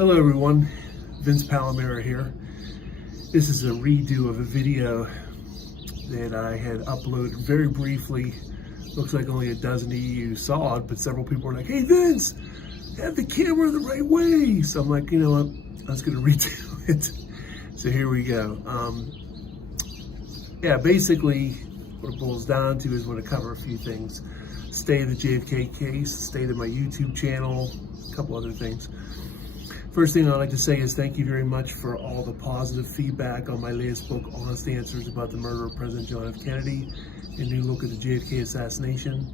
Hello everyone, Vince Palamara here. This is a redo of a video that I had uploaded very briefly. Looks like only a dozen of you saw it, but several people were like, "Hey Vince, have the camera the right way." So I'm like, you know what, I was gonna redo it. So here we go. Yeah, basically what it boils down to is I want to cover a few things. State of the JFK case, state of my YouTube channel, a couple other things. First thing I'd like to say is thank you very much for all the positive feedback on my latest book, Honest Answers about the Murder of President John F. Kennedy, a new look at the JFK Assassination.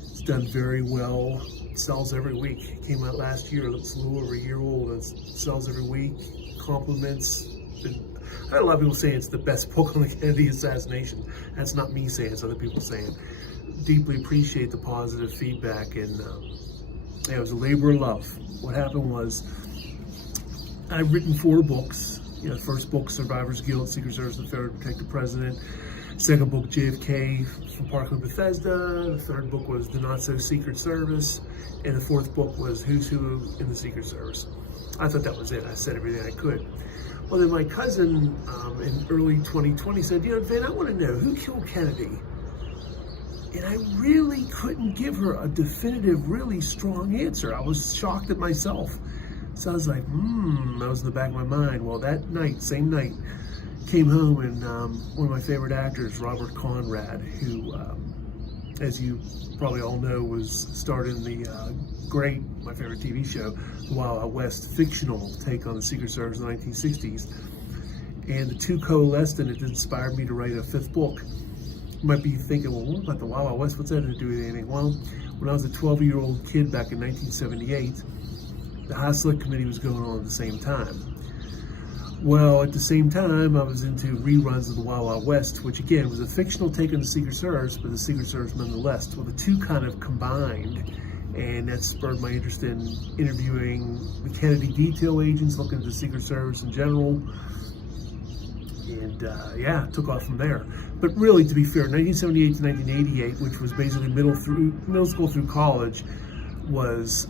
It's done very well. It sells every week. It came out last year. It's a little over a year old. It sells every week. Compliments. I had a lot of people saying it's the best book on the Kennedy assassination. That's not me saying it, it's other people saying it. Deeply appreciate the positive feedback, and it was a labor of love. What happened was, I've written 4 books. You know, first book, Survivor's Guilt, Secret Service and Failure to Protect the President. Second book, JFK from Parkland, Bethesda. The third book was The Not So Secret Service. And the fourth book was Who's Who in the Secret Service. I thought that was it. I said everything I could. Well, then my cousin in early 2020 said, you know, Vin, I want to know who killed Kennedy. And I really couldn't give her a definitive, really strong answer. I was shocked at myself. So I was like, that was in the back of my mind. Well, that night, same night, came home and one of my favorite actors, Robert Conrad, who, as you probably all know, was starred in the my favorite TV show, The Wild Wild West, fictional take on the Secret Service in the 1960s. And the two coalesced, and it inspired me to write a 5th book. You might be thinking, well, what about the Wild Wild West? What's that to do with anything? Well, when I was a 12-year-old kid back in 1978, the House Select Committee was going on at the same time. Well, at the same time, I was into reruns of the Wild Wild West, which again was a fictional take on the Secret Service, but the Secret Service nonetheless. Well, the two kind of combined, and that spurred my interest in interviewing the Kennedy detail agents, looking at the Secret Service in general, and yeah, took off from there. But really, to be fair, 1978 to 1988, which was basically middle school through college, was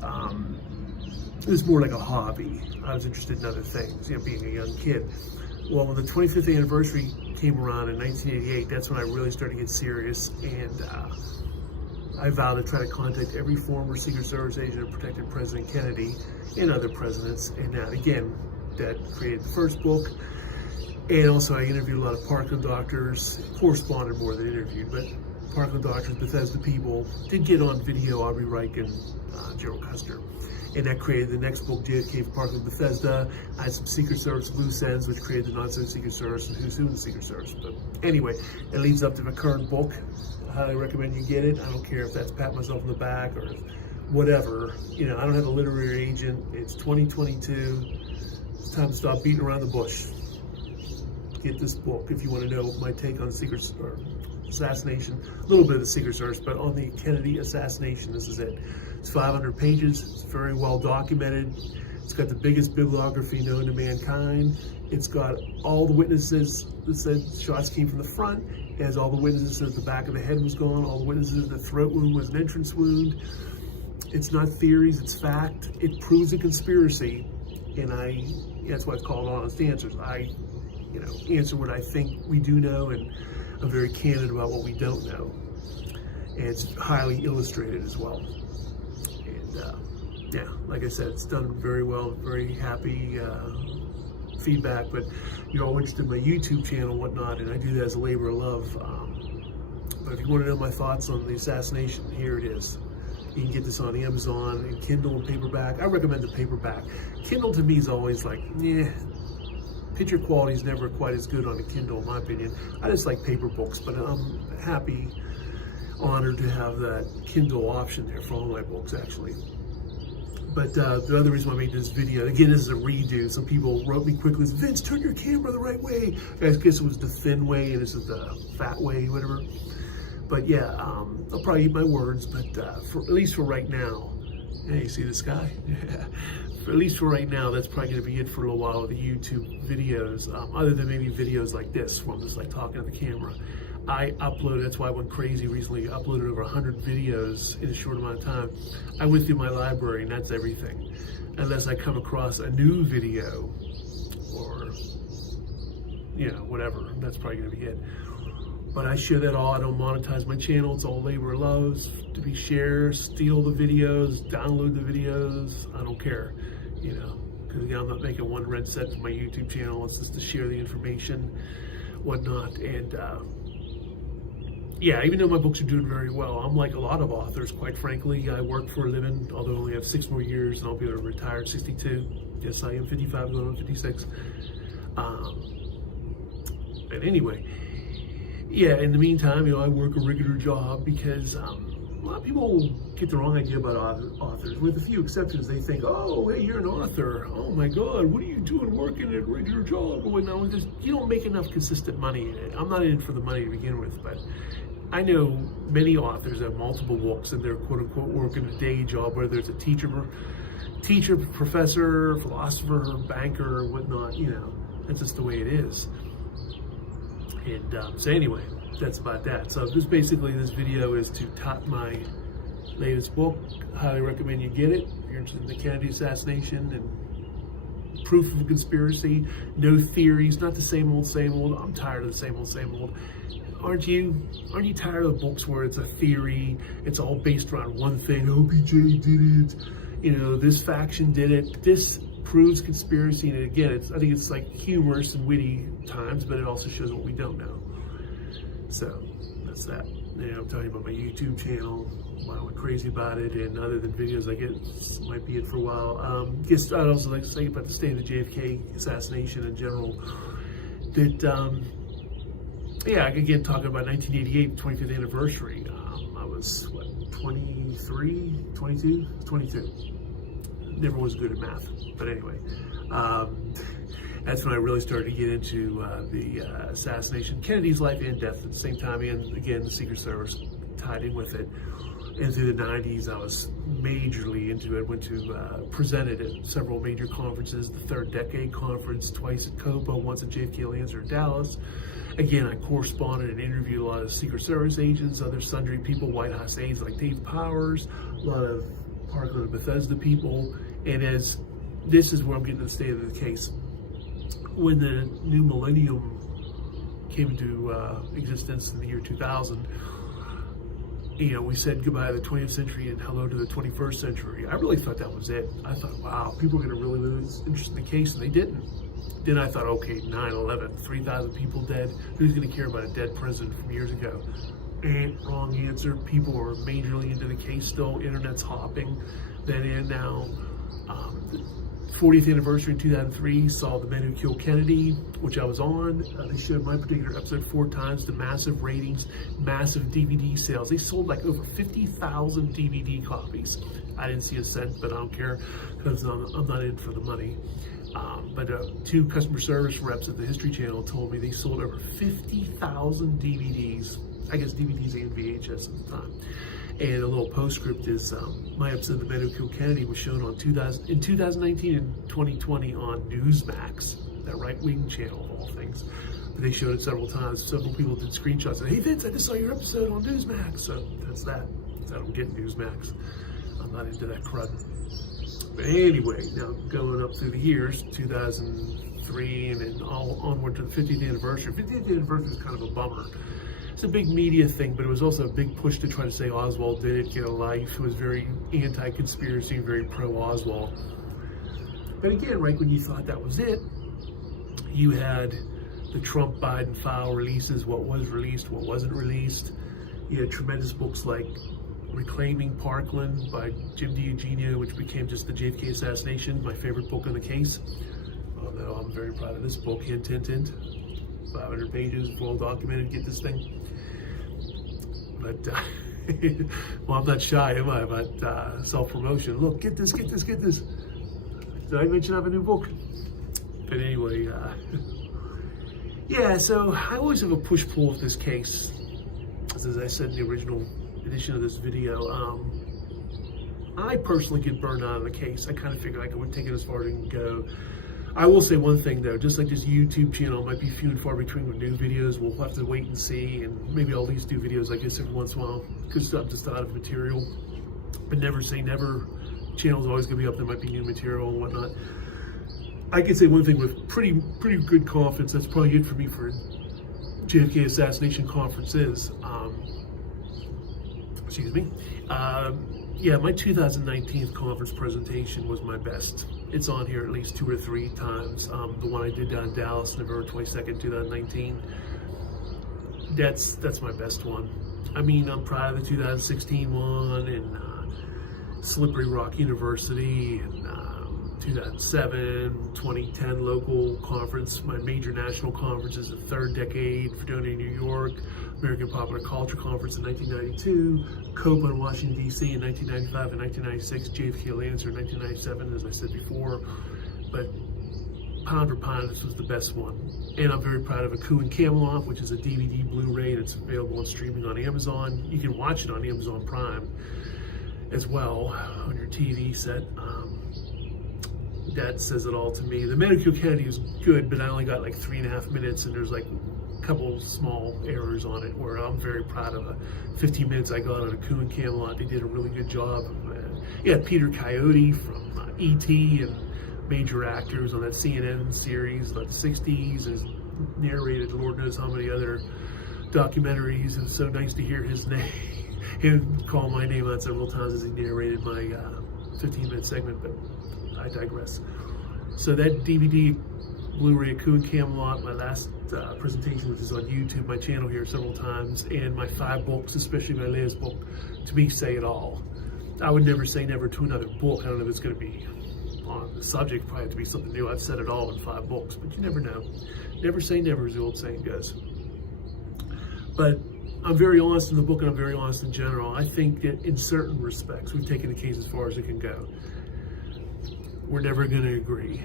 it was more like a hobby. I was interested in other things, you know, being a young kid. Well, when the 25th anniversary came around in 1988, that's when I really started to get serious, and I vowed to try to contact every former Secret Service agent who protected President Kennedy and other presidents. And now, again, that created the first book. And also I interviewed a lot of Parkland doctors, corresponded more than interviewed, but Parkland doctors, Bethesda people, did get on video, Aubrey Reich and Gerald Custer. And that created the next book, JFK from Parkland, Bethesda. I had some Secret Service loose ends, which created the Not So Secret Service and Who's Who in the Secret Service. But anyway, it leads up to the current book. I highly recommend you get it. I don't care if that's pat myself on the back or whatever. You know, I don't have a literary agent. It's 2022. It's time to stop beating around the bush. Get this book if you want to know my take on the Secret Assassination, a little bit of the Secret Service, but on the Kennedy assassination, this is it. It's 500 pages, it's very well documented. It's got the biggest bibliography known to mankind. It's got all the witnesses that said shots came from the front. It has all the witnesses that the back of the head was gone, all the witnesses that the throat wound was an entrance wound. It's not theories, it's fact. It proves a conspiracy, and that's why it's called Honest Answers. I answer what I think we do know, and I'm very candid about what we don't know. And it's highly illustrated as well. And yeah, like I said, it's done very well, very happy feedback, but you're all interested in my YouTube channel and whatnot, and I do that as a labor of love. But if you want to know my thoughts on the assassination, here it is. You can get this on Amazon and Kindle and paperback. I recommend the paperback. Kindle to me is always like, picture quality is never quite as good on a Kindle, in my opinion. I just like paper books, but I'm happy, honored to have that Kindle option there for all my books, actually. But the other reason why I made this video, again, this is a redo. Some people wrote me quickly, Vince, turn your camera the right way. I guess it was the thin way, and this is the fat way, whatever. But yeah, I'll probably eat my words, but at least for right now, hey, you see the sky? At least for right now, that's probably going to be it for a little while with the YouTube videos, other than maybe videos like this, where I'm just like talking to the camera. I uploaded, that's why I went crazy recently, uploaded over 100 videos in a short amount of time. I went through my library and that's everything. Unless I come across a new video or, you know, whatever, that's probably gonna be it. But I share that all, I don't monetize my channel, it's all labor of love, to be shared, steal the videos, download the videos, I don't care, you know, because again, I'm not making 1 red cent for my YouTube channel, it's just to share the information, whatnot, and yeah, even though my books are doing very well, I'm like a lot of authors, quite frankly. I work for a living, although I only have 6 more years and I'll be able to retire at 62. Yes, I am 55, going on 56. And anyway, yeah, in the meantime, you know, I work a regular job because a lot of people get the wrong idea about authors. With a few exceptions, they think, oh, hey, you're an author. Oh my God, what are you doing working at a regular job? Well, no, you don't make enough consistent money in it. I'm not in it for the money to begin with, but I know many authors have multiple books and they're quote unquote working a day job, whether it's a teacher, professor, philosopher, banker, or whatnot, you know, that's just the way it is. And so anyway, that's about that. So this video is to top my latest book. Highly recommend you get it. If you're interested in the Kennedy assassination and proof of a conspiracy, no theories, not the same old, same old. I'm tired of the same old. Aren't you tired of books where it's a theory, it's all based around one thing, OPJ did it, you know, this faction did it, this proves conspiracy, and again, I think it's like humorous and witty times, but it also shows what we don't know. So, that's that. You know, I'm talking about my YouTube channel, why I went crazy about it, and other than videos I get, this might be it for a while. I'd also like to say about the state of the JFK assassination in general, that, yeah, again, talking about 1988, 25th anniversary. I was, what, 23, 22? 22. Never was good at math, but anyway. That's when I really started to get into the assassination, Kennedy's life and death at the same time, and again, the Secret Service tied in with it. And through the 90s, I was majorly into it, went to, presented at several major conferences, the Third Decade Conference, twice at COPA, once at JFK Lancer in Dallas. Again, I corresponded and interviewed a lot of Secret Service agents, other sundry people, White House aides like Dave Powers, a lot of Parkland and Bethesda people, and as this is where I'm getting to the state of the case. When the new millennium came into existence in the year 2000, you know, we said goodbye to the 20th century and hello to the 21st century. I really thought that was it. I thought, wow, people are going to really lose interest in the case, and they didn't. Then I thought, okay, 9/11, 3,000 people dead. Who's going to care about a dead president from years ago? Wrong answer. People are majorly into the case still. Internet's hopping. Then and now. 40th anniversary in 2003 saw The Men Who Killed Kennedy, which I was on. They showed my particular episode 4 times, the massive ratings, massive DVD sales. They sold like over 50,000 DVD copies. I didn't see a cent, but I don't care because I'm not in for the money. But 2 customer service reps at the History Channel told me they sold over 50,000 DVDs, I guess DVDs and VHS at the time. And a little postscript is my episode of The Men Who Killed Kennedy was shown on in 2019 and 2020 on Newsmax, that right-wing channel of all things. But they showed it several times. Several people did screenshots and, hey Vince, I just saw your episode on Newsmax. So that's that. I don't get Newsmax. I'm not into that crud. But anyway, now going up through the years, 2003 and then all onward to the 50th anniversary. 50th anniversary was kind of a bummer. It's a big media thing, but it was also a big push to try to say Oswald did it, get a life. It was very anti-conspiracy, very pro-Oswald. But again, right when you thought that was it, you had the Trump-Biden file releases, what was released, what wasn't released. You had tremendous books like Reclaiming Parkland by Jim DiEugenio, which became just the JFK Assassination, my favorite book on the case. Although I'm very proud of this book, hint, hint, hint. 500 pages, well documented, get this thing. But, well, I'm not shy, am I, about self-promotion. Look, get this, get this, get this. Did I mention I have a new book? But anyway, yeah, so I always have a push-pull with this case. As I said in the original edition of this video, I personally get burned out of the case. I kind of figured I would take it as far as it can go. I will say one thing though, just like this YouTube channel might be few and far between with new videos, we'll have to wait and see, and maybe I'll at least do videos like this every once in a while, because I'm just out of material. But never say never. Channel's always gonna be up, there might be new material and whatnot. I can say one thing with pretty good confidence, that's probably good for me for JFK Assassination conferences. Excuse me. Yeah, my 2019 conference presentation was my best. It's on here at least 2 or 3 times. The one I did down in Dallas, November 22nd, 2019. That's my best one. I mean, I'm proud of the 2016 one and Slippery Rock University and 2007, 2010 local conference. My major national conference is the 3rd decade, Fredonia, New York, American Popular Culture Conference in 1992, COPA in Washington, D.C. in 1995 and 1996, JFK Lancer in 1997, as I said before. But pound for pound, this was the best one. And I'm very proud of A Coup in Camelot, which is a DVD Blu-ray that's available and streaming on Amazon. You can watch it on Amazon Prime as well on your TV set. That says it all to me. The Medicare Kennedy is good, but I only got like 3.5 minutes, and there's like a couple small errors on it where I'm very proud of the 15 minutes I got on A Coup in Camelot. They did a really good job. Yeah, Peter Coyote from E.T. and major actors on that CNN series, like the 60s, has narrated Lord knows how many other documentaries. It's so nice to hear his name, him call my name out several times as he narrated my 15-minute segment, but I digress. So that DVD, Blu-ray, A Coup in Camelot, my last presentation, which is on YouTube, my channel here several times, and my 5 books, especially my latest book, to me, say it all. I would never say never to another book. I don't know if it's going to be on the subject, probably have to be something new. I've said it all in 5 books, but you never know. Never say never, as the old saying goes. But I'm very honest in the book, and I'm very honest in general. I think that in certain respects, we've taken the case as far as it can go. We're never going to agree.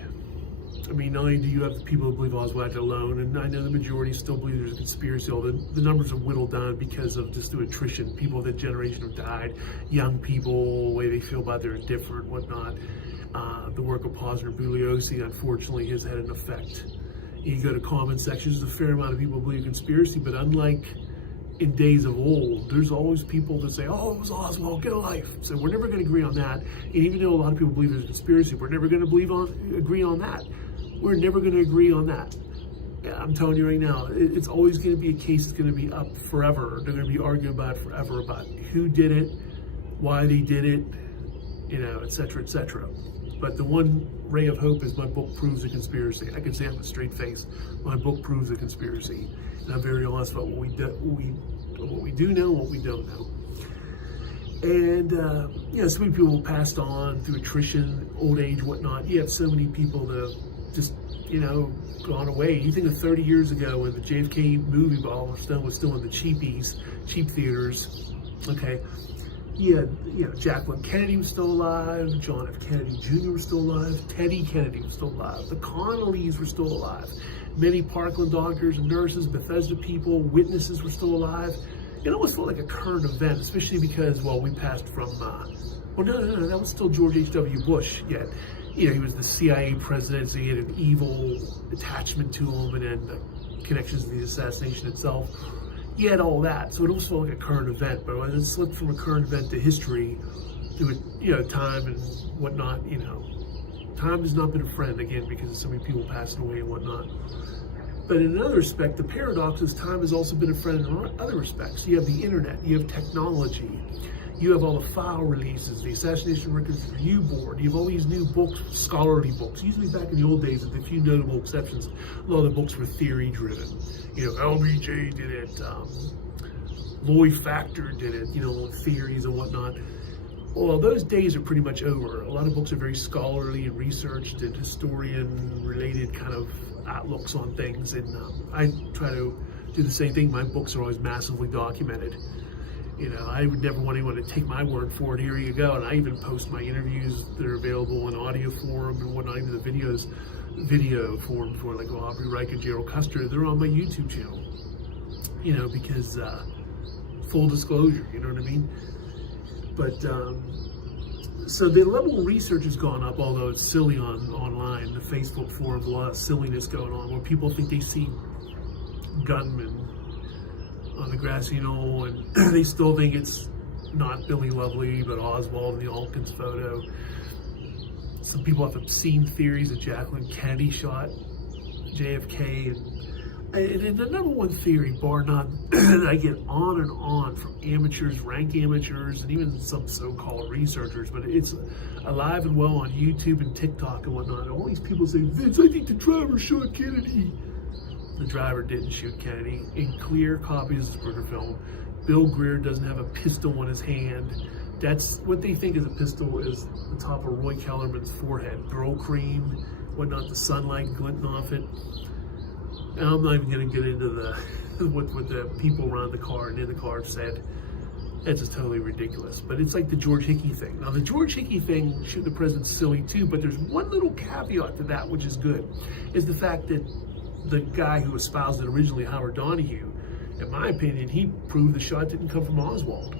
I mean, not only do you have the people who believe Oswald alone, and I know the majority still believe there's a conspiracy, although the numbers are whittled down because of just the attrition. People of that generation have died, young people, the way they feel about they're indifferent, whatnot. The work of Posner Bugliosi, unfortunately, has had an effect. You go to comment sections, there's a fair amount of people who believe conspiracy, but unlike in days of old, there's always people that say, oh, it was Oswald, get a life. So we're never going to agree on that. And even though a lot of people believe there's a conspiracy, we're never going to agree on that. We're never going to agree on that. Yeah, I'm telling you right now, it's always going to be a case that's going to be up forever. They're going to be arguing about it forever about who did it, why they did it, you know, et cetera, et cetera. But the one ray of hope is my book proves a conspiracy. I can say it with a straight face. My book proves a conspiracy. And I'm very honest about what we do know and what we don't know. And, you know, so many people passed on through attrition, old age, whatnot. You have so many people that have just, you know, gone away. You think of 30 years ago when the JFK movie Ball Stone was still in the cheap theaters, okay? Yeah, you know, Jacqueline Kennedy was still alive, John F. Kennedy Jr. was still alive, Teddy Kennedy was still alive, the Connollys were still alive, many Parkland doctors and nurses, Bethesda people, witnesses were still alive. It almost felt like a current event, especially because, well, we passed from, well, no, that was still George H.W. Bush yet. You know, he was the CIA president, so he had an evil attachment to him, and then the connections to the assassination itself. He had all that, so it almost felt like a current event, but when it slipped from a current event to history, to, you know, time and whatnot, you know, time has not been a friend, again, because of so many people passing away and whatnot. But in another respect, the paradox is time has also been a friend in other respects. You have the internet, you have technology, you have all the file releases, the Assassination Records Review Board, you have all these new books, scholarly books. Usually back in the old days, with a few notable exceptions, a lot of the books were theory-driven. You know, LBJ did it, Lloyd Factor did it, you know, theories and whatnot. Well, those days are pretty much over. A lot of books are very scholarly and researched and historian-related kind of outlooks on things, and I try to do the same thing. My books are always massively documented. You know, I would never want anyone to take my word for it. Here you go. And I even post my interviews that are available in audio form and whatnot, even the videos, video form for like Aubrey Reich and Gerald Custer. They're on my YouTube channel, you know, because full disclosure, you know what I mean? But So the level of research has gone up, although it's silly online. The Facebook forums, a lot of silliness going on where people think they see gunmen on the grassy knoll, and they still think it's not Billy Lovely, but Oswald in the Alkins photo. Some people have obscene theories that Jacqueline Kennedy shot JFK, and the number one theory, bar none, that I get on and on from amateurs, rank amateurs, and even some so-called researchers, but it's alive and well on YouTube and TikTok and whatnot. All these people say, Vince, I think the driver shot Kennedy. The driver didn't shoot Kennedy. In clear copies of the Sprinter film, Bill Greer doesn't have a pistol in his hand. That's what they think is a pistol, is the top of Roy Kellerman's forehead. Burl cream, whatnot, the sunlight glinting off it. And I'm not even going to get into the what the people around the car and in the car said. It's just totally ridiculous. But it's like the George Hickey thing. Now, the George Hickey thing, shooting the president's silly too, but there's one little caveat to that, which is good, is the fact that the guy who espoused it originally, Howard Donahue, in my opinion, he proved the shot didn't come from Oswald.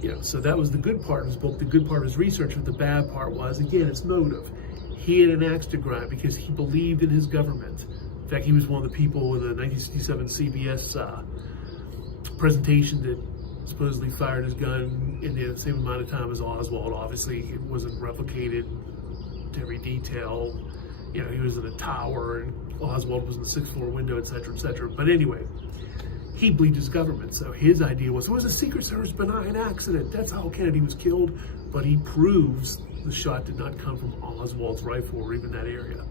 You know, so that was the good part of his book, the good part of his research, but the bad part was, again, its motive. He had an axe to grind because he believed in his government. In fact, he was one of the people in the 1967 CBS presentation that supposedly fired his gun in the same amount of time as Oswald. Obviously, it wasn't replicated to every detail. You know, he was in a tower and Oswald was in the 6th floor window, et cetera, et cetera. But anyway, he believed his government. So his idea was, it was a Secret Service benign accident. That's how Kennedy was killed. But he proves the shot did not come from Oswald's rifle or even that area.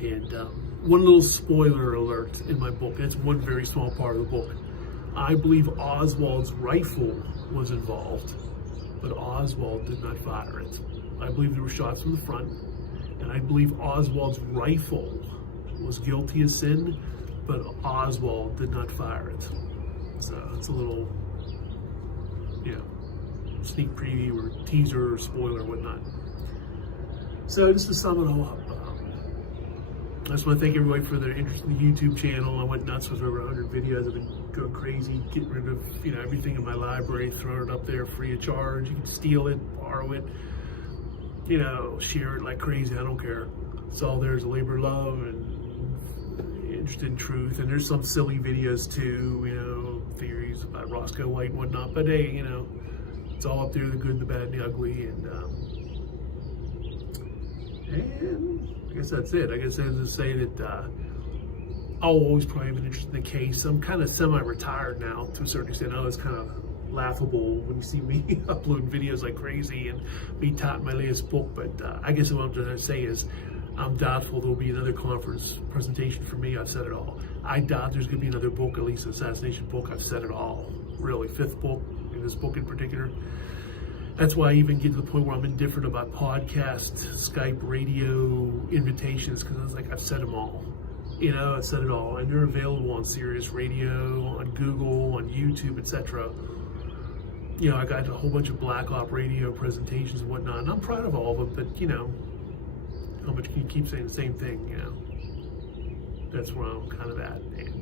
And one little spoiler alert in my book, that's one very small part of the book. I believe Oswald's rifle was involved, but Oswald did not fire it. I believe there were shots from the front, and I believe Oswald's rifle was guilty of sin, but Oswald did not fire it. So it's a little, you know, sneak preview or teaser or spoiler or whatnot. So just to sum it all up, I just want to thank everybody for their interest in the YouTube channel. I went nuts with over 100 videos. I've been going crazy, getting rid of, you know, everything in my library, throwing it up there free of charge. You can steal it, borrow it, you know, share it like crazy. I don't care. It's all there is a labor of love and interested in truth. And there's some silly videos too, you know, theories about Roscoe White and whatnot. But hey, you know, it's all up there, the good, the bad, and the ugly. And I guess that's it. I guess I have to say that I'll always probably have an interest in the case. I'm kind of semi-retired now to a certain extent. I know it's kind of laughable when you see me uploading videos like crazy and me touting my latest book, but I guess what I'm trying to say is I'm doubtful there'll be another conference presentation for me. I've said it all. I doubt there's going to be another book, at least an assassination book. I've said it all. Really, 5th book, in this book in particular. That's why I even get to the point where I'm indifferent about podcast, Skype, radio, invitations, because I was like, I've said them all. You know, I've said it all. And they're available on Sirius Radio, on Google, on YouTube, etc. You know, I got a whole bunch of Black Op radio presentations and whatnot, and I'm proud of all of them, but, you know, how much can you keep saying the same thing, you know? That's where I'm kind of at. And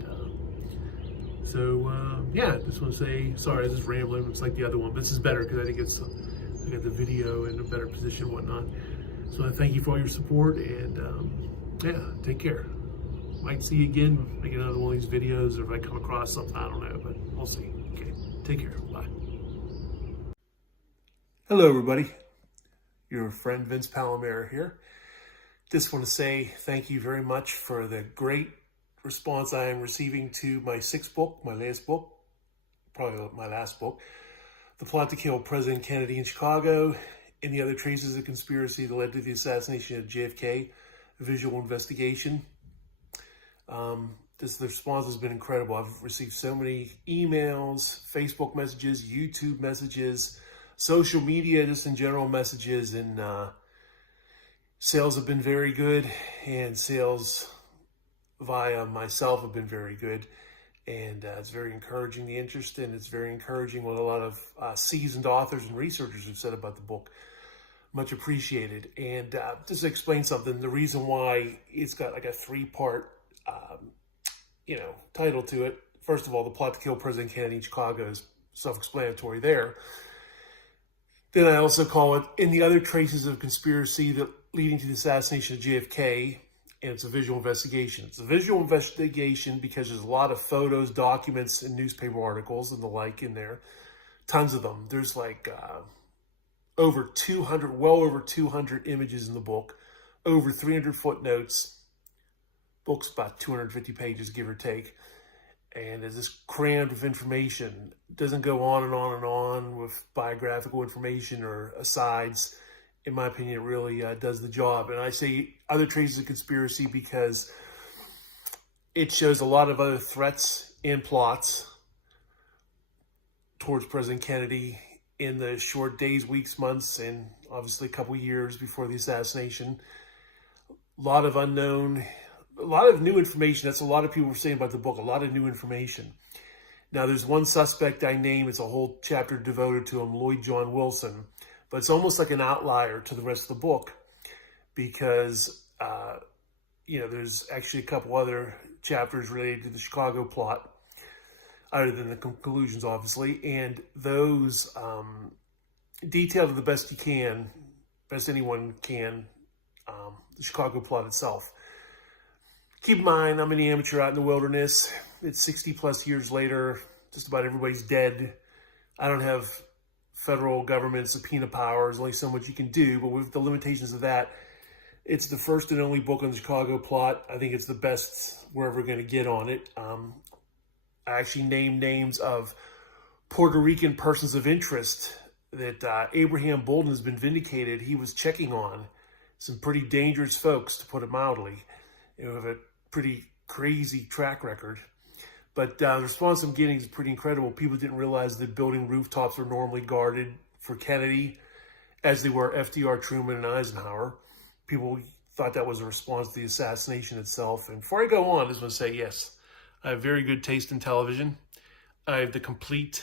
yeah, just want to say, sorry, this is rambling. It's like the other one, but this is better because I think I got the video in a better position and whatnot. So I thank you for all your support, and yeah, take care. Might see you again, make another one of these videos, or if I come across something, I don't know, but we'll see. Okay, take care, bye. Hello, everybody. Your friend Vince Palamara here. Just want to say thank you very much for the great response I am receiving to my 6th book, my latest book, probably my last book, The Plot to Kill President Kennedy in Chicago, and the other traces of conspiracy that led to the assassination of JFK, a visual investigation. The response has been incredible. I've received so many emails, Facebook messages, YouTube messages, social media, just in general messages, and sales have been very good, and sales via myself have been very good, and it's very encouraging, the interest, and it's very encouraging what a lot of seasoned authors and researchers have said about the book. Much appreciated. And just to explain something, the reason why it's got like a 3-part you know, title to it, first of all, The Plot to Kill President Kennedy in Chicago is self-explanatory there. Then I also call it In the Other Traces of Conspiracy that leading to the assassination of JFK, and it's a visual investigation. It's a visual investigation because there's a lot of photos, documents, and newspaper articles and the like in there. Tons of them. There's like over 200, well over 200 images in the book, over 300 footnotes. Book's about 250 pages, give or take. And it's just crammed with information. It doesn't go on and on and on with biographical information or asides. In my opinion, it really does the job. And I say Other Traces of Conspiracy because it shows a lot of other threats and plots towards President Kennedy in the short days, weeks, months, and obviously a couple years before the assassination. A lot of unknown, a lot of new information. That's a lot of people were saying about the book, a lot of new information. Now, there's one suspect I name. It's a whole chapter devoted to him, Lloyd John Wilson. But it's almost like an outlier to the rest of the book because, there's actually a couple other chapters related to the Chicago plot, other than the conclusions, obviously. And those detail to the best you can, best anyone can, the Chicago plot itself. Keep in mind, I'm an amateur out in the wilderness. It's 60 plus years later. Just about everybody's dead. I don't have federal government subpoena power. There's only so much you can do, but with the limitations of that, it's the first and only book on the Chicago plot. I think it's the best we're ever going to get on it. I actually named names of Puerto Rican persons of interest that Abraham Bolden has been vindicated. He was checking on some pretty dangerous folks, to put it mildly, with a pretty crazy track record. But the response I'm getting is pretty incredible. People didn't realize that building rooftops were normally guarded for Kennedy, as they were FDR, Truman, and Eisenhower. People thought that was a response to the assassination itself. And before I go on, I just want to say, yes, I have very good taste in television. I have the complete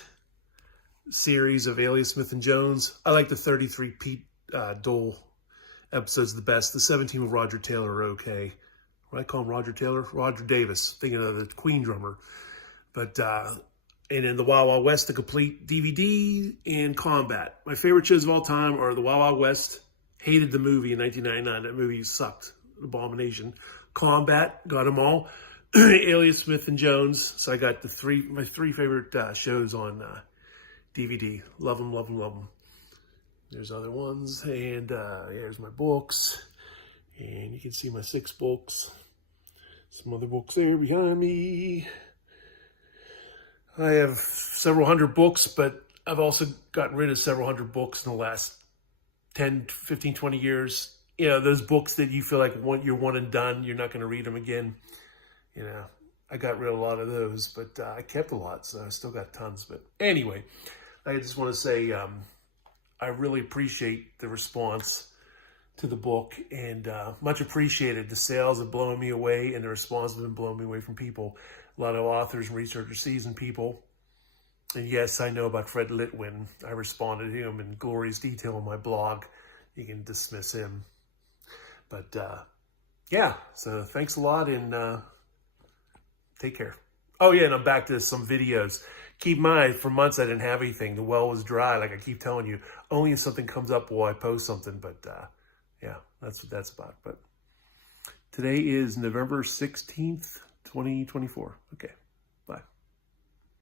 series of Alias Smith and Jones. I like the 33 Pete Dole episodes the best. The 17 with Roger Taylor are okay. What do I call him, Roger Taylor? Roger Davis, thinking of the Queen drummer. But, and in the Wild Wild West, the complete DVD and Combat. My favorite shows of all time are the Wild Wild West. Hated the movie in 1999. That movie sucked. Abomination. Combat, got them all. Alias Smith and Jones. So I got my three favorite shows on DVD. Love them, love them, love them. There's other ones. And here's my books. And you can see my 6 books. Some other books there behind me. I have several hundred books, but I've also gotten rid of several hundred books in the last 10, 15, 20 years. Those books that you feel like you're one and done, you're not going to read them again. I got rid of a lot of those, but I kept a lot, so I still got tons. But anyway, I just want to say I really appreciate the response to the book, and much appreciated. The sales have blown me away, and the response has been blowing me away from people. A lot of authors and researchers, seasoned people. And yes, I know about Fred Litwin. I responded to him in glorious detail on my blog. You can dismiss him. But yeah, so thanks a lot, and take care. Oh yeah, and I'm back to some videos. Keep in mind, for months I didn't have anything. The well was dry, like I keep telling you. Only if something comes up will I post something, but yeah, that's what that's about. But today is November 16th, 2024. Okay.